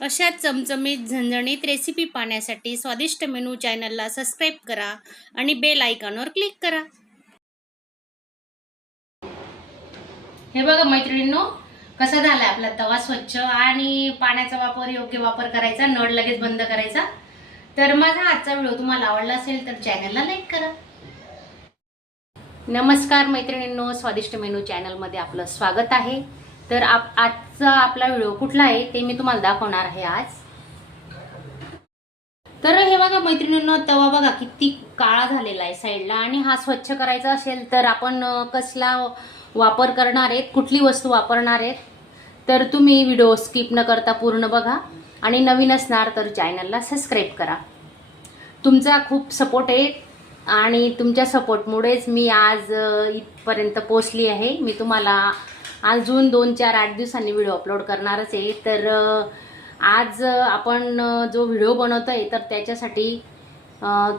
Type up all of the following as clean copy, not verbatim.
अशा चमचमीत झणझणीत रेसिपी पाहण्यासाठी स्वादिष्ट मेनू चॅनलला सबस्क्राईब करा आणि बेल आयकॉनवर क्लिक करा। हे बघा मैत्रिणींनो, कसा झालाय आपला तवा स्वच्छ आणि पाण्याचा वापर योग्य वापर करायचा, नळ लगेच बंद करायचा। तर माझा आजचा व्हिडिओ तुम्हाला आवडला असेल तर चॅनलला लाईक करा। नमस्कार मैत्रिणींनो, स्वादिष्ट मेनू चॅनलमध्ये आपलं स्वागत आहे। तर आजचा आपला व्हिडिओ कुठला आहे ते मी तुम्हाला दाखवणार आहे आज। तर हे बघा मैत्रिणींनो, तवा बघा किती काळा झालेला आहे साईडला, आणि हा स्वच्छ करायचा असेल तर आपण कसला वापर करणार आहेत, कुठली वस्तू वापरणार आहेत, तर तुम्ही व्हिडिओ स्किप न करता पूर्ण बघा आणि नवीन असणार तर चॅनलला सबस्क्राईब करा। तुमचा खूप सपोर्ट आहे आणि तुमच्या सपोर्टमुळेच मी आज इथपर्यंत पोहोचली आहे। मी तुम्हाला अजून 2-4-8 दिवसांनी व्हिडिओ अपलोड करणारच आहे। तर आज आपण जो व्हिडिओ बनवतोय तर त्याच्यासाठी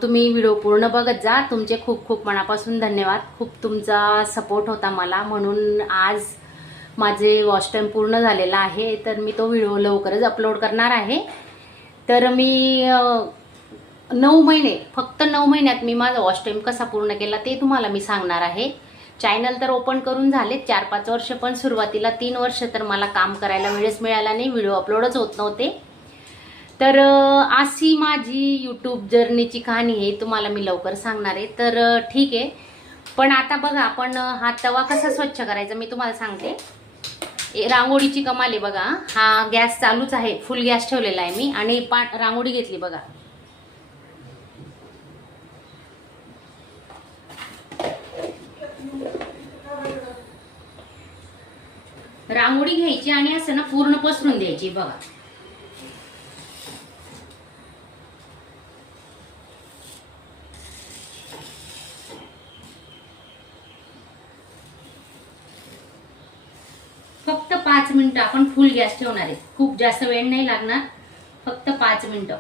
तुम्ही व्हिडिओ पूर्ण बघत जा। तुमचे खूप खूप मनापासून धन्यवाद। खूप तुमचा सपोर्ट होता मला, म्हणून आज माझे वॉच टाइम पूर्ण झालेला आहे। तर मी तो व्हिडिओ लवकरच अपलोड करणार आहे। तर मी 9 महिने, फक्त 9 महिन्यात मी माझा वॉच टाइम कसा पूर्ण केला ते तुम्हाला मी सांगणार आहे। चॅनल तर ओपन करून झाले 4-5 वर्ष, पण सुरुवातीला 3 वर्ष तर मला काम करायला वेळच मिळाला नाही, व्हिडिओ अपलोडच होत नव्हते। तर अशी माझी यूट्यूब जर्नीची कहाणी आहे, तुम्हाला मी लवकर सांगणार आहे। तर ठीक आहे, पण आता बघा आपण हा तवा कसा स्वच्छ करायचा मी तुम्हाला सांगते। रांगोळीची कमाल आहे बघा। हा गॅस चालूच आहे, फुल गॅस ठेवलेला आहे मी, आणि रांगोळी घेतली बघा। रांगोळी घ्यायची आणि असं ना पूर्ण पसरून द्यायची बघा। फक्त 5 मिनिटं आपण फुल गॅस ठेवणार आहे, खूप जास्त वेळ नाही लागणार, फक्त 5 मिनिटं।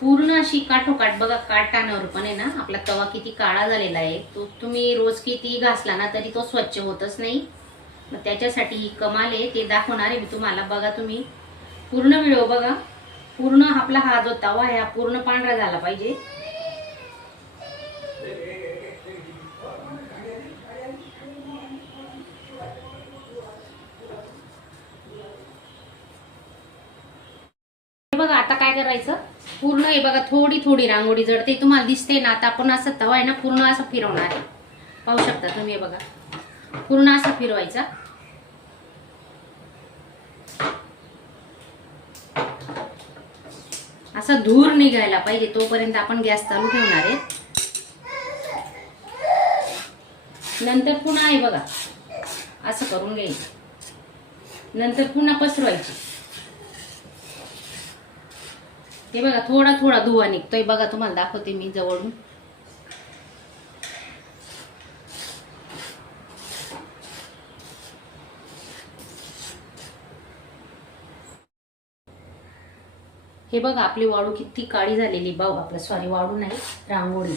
पूर्ण अशी काठोकाठ बघा, काटांवर पण आहे ना आपला तवा किती काळा झालेला आहे। तो तुम्ही रोज किती घासला ना तरी तो स्वच्छ होतच नाही। मग त्याच्यासाठी ही कमाल आहे, ते दाखवणार आहे मी तुम्हाला। बघा तुम्ही पूर्ण व्हिडिओ बघा। पूर्ण आपला हा जो तवा आहे हा पूर्ण पांढरा झाला पाहिजे। बघा आता काय करायचं, पूर्ण हे बघा थोडी थोडी रांगोळी जळते, तुम्हाला दिसते ना। आता आपण असं तवा आहे ना पूर्ण असं फिरवणार आहे, पाहू शकता तुम्ही। हे बघा पूर्ण असं फिरवायचा। असं धूर निघायला पाहिजे तोपर्यंत आपण गॅस चालू ठेवणार आहे। नंतर पुन्हा आहे बघा असं करून घ्यायचं, नंतर पुन्हा पसरवायची। हे बघा थोडा थोडा धुवा निघतोय बघा, तुम्हाला दाखवते मी जवळून। हे बघा आपली वाळू किती काळी झालेली, आपलं सॉरी वाळू नाही, रांगोळी।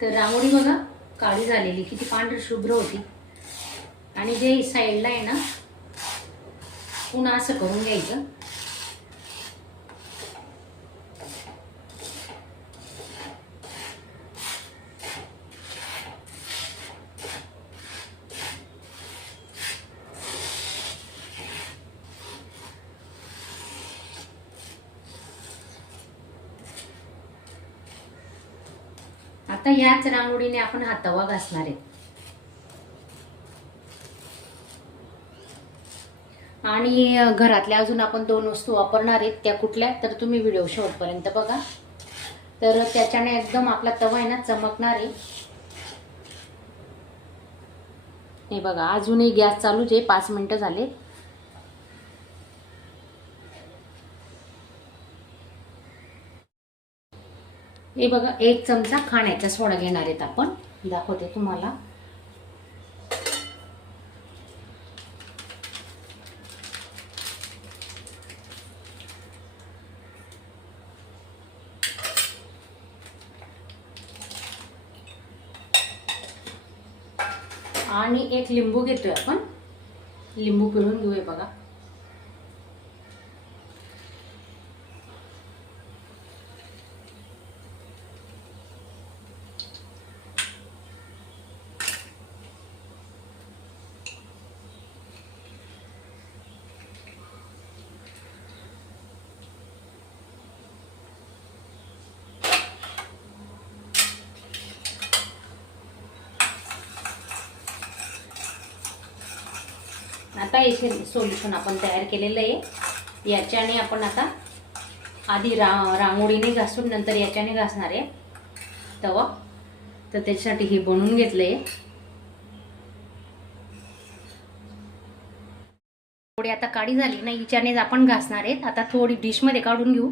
तर रांगोळी बघा काळी झालेली, किती पांढरी शुभ्र होती। आणि जे साईडला आहे ना पुन्हा असं करून घ्यायचं। आता याच रांगोळीने आपण हा तवा घासणार आहे। आणि घरातल्या अजून आपण 2 वस्तू वापरणार आहेत, त्या कुठल्या तर तुम्ही व्हिडिओ शेवटपर्यंत बघा। तर त्याच्याने एकदम आपला तवा आहे ना चमकणार आहे। हे बघा अजूनही गॅस चालूच आहे, 5 मिनिटं झाले। हे बघा 1 चमचा खाण्याचा सोडा घेणार आहेत आपण, दाखवते तुम्हाला। आणि एक लिंबू घेतोय आपण, लिंबू पिळून घेऊया बघा. आता हे सोल्युशन आपण तयार केलेलं आहे. याच्याने आपण आता आधी रांगोळीने घासून नंतर याच्याने घासणार आहे तवा. तर त्याच्यासाठी हे बनवून घेतलंय. थोडी आता काळी झाली ना, हिच्याने आपण घासणार आहेत. आता थोडी डिश मध्ये काढून घेऊ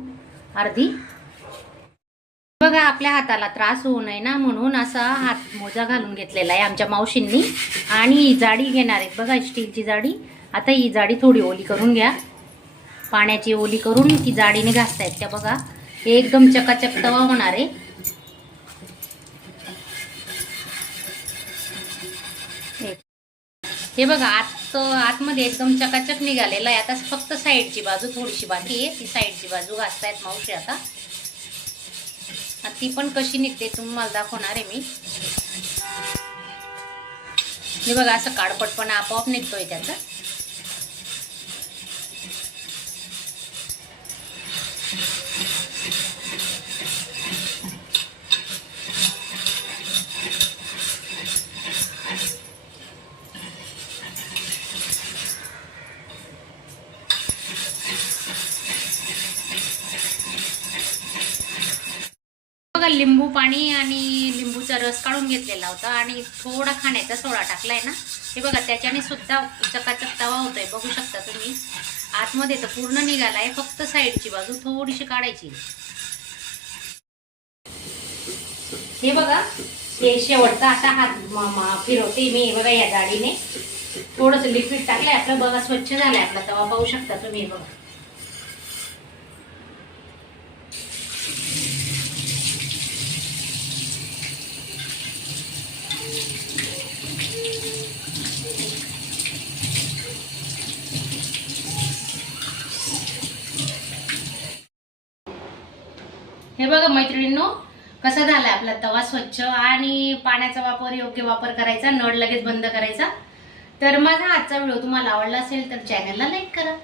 अर्धी. बघा आपल्या हाताला त्रास होऊ नये ना म्हणून असा हात मोजा घालून घेतलेला आहे आमच्या मावशींनी. आणि ही जाडी घेणार आहेत बघा, स्टीलची जाडी. आता ही जाडी थोडी ओली करून घ्या, पाण्याची ओली करून ती जाडीने घासतायत त्या बघा. हे एकदम चकाचक तवा होणार आहे. हे बघा आतमध्ये एकदम चकाचक निघालेला आहे. आता फक्त साईडची बाजू थोडीशी बाकी आहे, ती साईडची बाजू घासतायत मावशी आता. ती पण कशी निघते तुम्हाला दाखवणार आहे मी. हे बघा असं काळपटपणा आपोआप निघतोय त्याचा. बघा लिंबू पाणी आणि लिंबूचा रस काढून घेतलेला होता आणि थोडा खाण्याचा सोडा टाकलाय ना. हे बघा त्याच्याने सुद्धा चकाचक तवा होतोय, बघू शकता तुम्ही. आतमध्ये तर पूर्ण निघालाय, फक्त साईडची बाजू थोडीशी काढायची. हे बघा हे शेवटचा आता हात फिरवते मी. बघा या जाडीने थोडंसं लिक्विड टाकलंय आपलं. बघा स्वच्छ झालाय आपला तवा, पाहू शकता तुम्ही. बघा हे बघा मैत्रिणींनो कसा झालाय आपला तवा स्वच्छ. आणि पाण्याचा वापर योग्य वापर करायचा, नळ लगेच बंद करायचा. तर माझा आजचा व्हिडिओ तुम्हाला आवडला असेल तर चॅनलला लाईक करा.